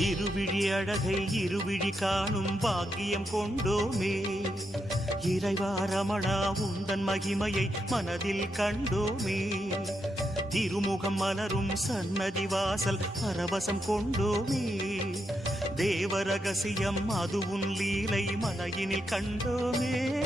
இருவிழி அழகை இருவிழி காணும் பாக்கியம் கொண்டோமே. இறைவா ரமணா உந்தன் மகிமையை மனதில் கண்டோமே. திருமுகம் மலரும் சன்னதி வாசல் பரவசம் கொண்டோமே. தேவ ரகசியம் அது உன் லீலை மலையினில் கண்டோமே.